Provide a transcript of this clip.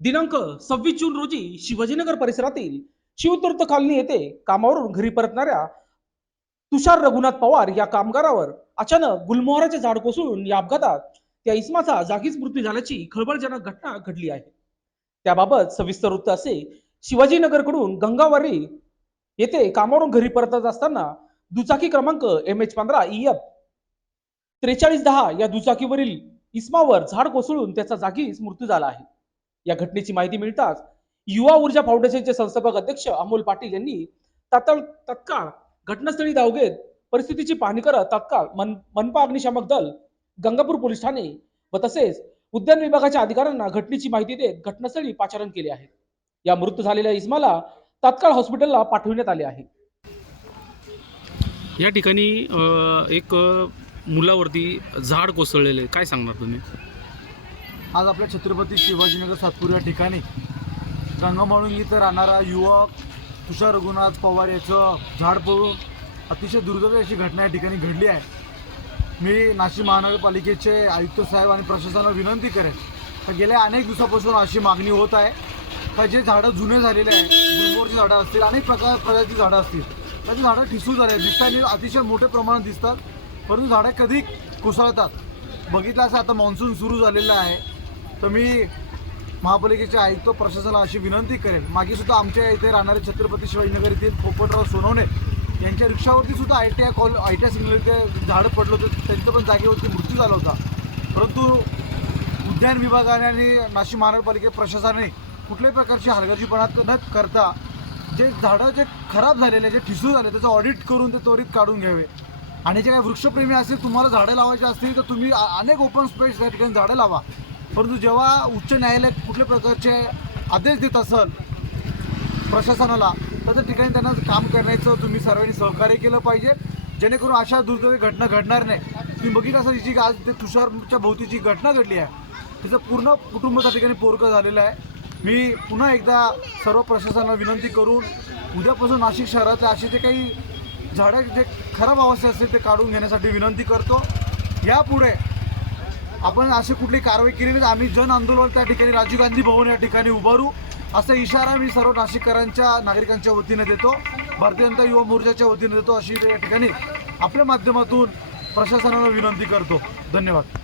दिनांक सव्वीस जून रोजी शिवाजीनगर परिसरातील शिवतीर्थ कॉलनी येथे कामावरून घरी परतणाऱ्या तुषार रघुनाथ पवार या कामगारावर अचानक गुलमोहराचे झाड कोसळून या अपघातात त्या इसमाचा जागीच मृत्यू झाल्याची खळबळजनक घटना घडली आहे. त्याबाबत सविस्तर वृत्त असे शिवाजीनगरकडून गंगावारी येथे कामावरून घरी परतत असताना दुचाकी क्रमांक एम एच पंधरा ई एफ त्रेचाळीस दहा या दुचाकीवरील इस्मावर झाड कोसळून त्याचा जागीच मृत्यू झाला आहे. या घटनेची माहिती मिळताच युवा ऊर्जा फाउंडेशनचे संस्थापक अध्यक्ष अमोल पाटील यांनी तात्काळ तत्काळ घटनास्थळी धाव घेत परिस्थितीची पाहणी करत तात्काळ मन मनपा अग्निशामक दल गंगापूर पोलीस ठाणे व तसेच उद्यान विभागाच्या अधिकाऱ्यांना घटनेची माहिती देत घटनास्थळी पाचारण केले आहे. या मृत्यू झालेल्या इस्माला तात्काळ हॉस्पिटलला पाठवण्यात आले आहे. या ठिकाणी एक मुलावरती झाड कोसळलेलं आहे. काय सांगणार तुम्ही? आज आपल्या छत्रपती शिवाजीनगर सातपूर या ठिकाणी रंगमळून इथं राहणारा युवक तुषार रघुनाथ पवार याचं झाड पडून अतिशय दुर्दैवी अशी घटना या ठिकाणी घडली आहे. मी नाशिक महानगरपालिकेचे आयुक्त साहेब आणि प्रशासनाला विनंती करेन तर गेल्या अनेक दिवसापासून अशी मागणी होत आहे का जे झाडं जुने झालेले आहेत गुलमोहरची झाडं असतील अनेक प्रकार प्रकारची झाडं असतील त्याची झाडं ठिसूळ झाले दिसताना अतिशय मोठ्या प्रमाणात दिसतात परंतु झाडं कधी कोसळतात? बघितलं असं आता मान्सून सुरू झालेलं आहे. तर मी महापालिकेच्या आयुक्त प्रशासनाला अशी विनंती करेन. मागे सुद्धा आमच्या इथे राहणारे छत्रपती शिवाजीनगर येथील पोपटराव सोनवणे यांच्या रिक्षावरती सुद्धा I T I call I T I signal झाडं पडलं होतं. त्यांचं पण जागेवरती मृत्यू झाला होता. परंतु उद्यान विभागाने आणि नाशिक महानगरपालिके प्रशासनाने कुठल्याही प्रकारची हलगर्जीपणा न करता जे झाडं जे खराब झालेले जे ठिसूळ झाले त्याचं ऑडिट करून ते त्वरित काढून घ्यावे. आणि जे काही वृक्षप्रेमी असतील तुम्हाला झाडं लावायची असतील तर तुम्ही अनेक ओपन स्पेस त्या ठिकाणी झाडं लावा. परंतु जेव्हा उच्च न्यायालय कुठल्या प्रकारचे आदेश देत असेल प्रशासनाला तर त्या ठिकाणी त्यांना काम करण्याचं तुम्ही सर्वांनी सहकार्य केलं पाहिजे. जेणेकरून अशा दुर्दैवी घटना घडणार नाही. तुम्ही बघितलं असं जी आज ते तुषारच्या भोवती जी घटना घडली आहे तिचं पूर्ण कुटुंब त्या ठिकाणी पोरकं झालेलं आहे. मी पुन्हा एकदा सर्व प्रशासनाला विनंती करून उद्यापासून नाशिक शहरातले असे जे काही झाडं जे खराब अवस्था असतील ते काढून घेण्यासाठी विनंती करतो. यापुढे आपण अशी कुठली कारवाई केली नाही. तर आम्ही जन आंदोलन त्या ठिकाणी राजीव गांधी भवन या ठिकाणी उभारू. असा इशारा मी सर्व नाशिककरांच्या नागरिकांच्या वतीने देतो. भारतीय जनता युवा मोर्चाच्या वतीने देतो. अशी या ठिकाणी आपल्या माध्यमातून प्रशासनाला विनंती करतो. धन्यवाद.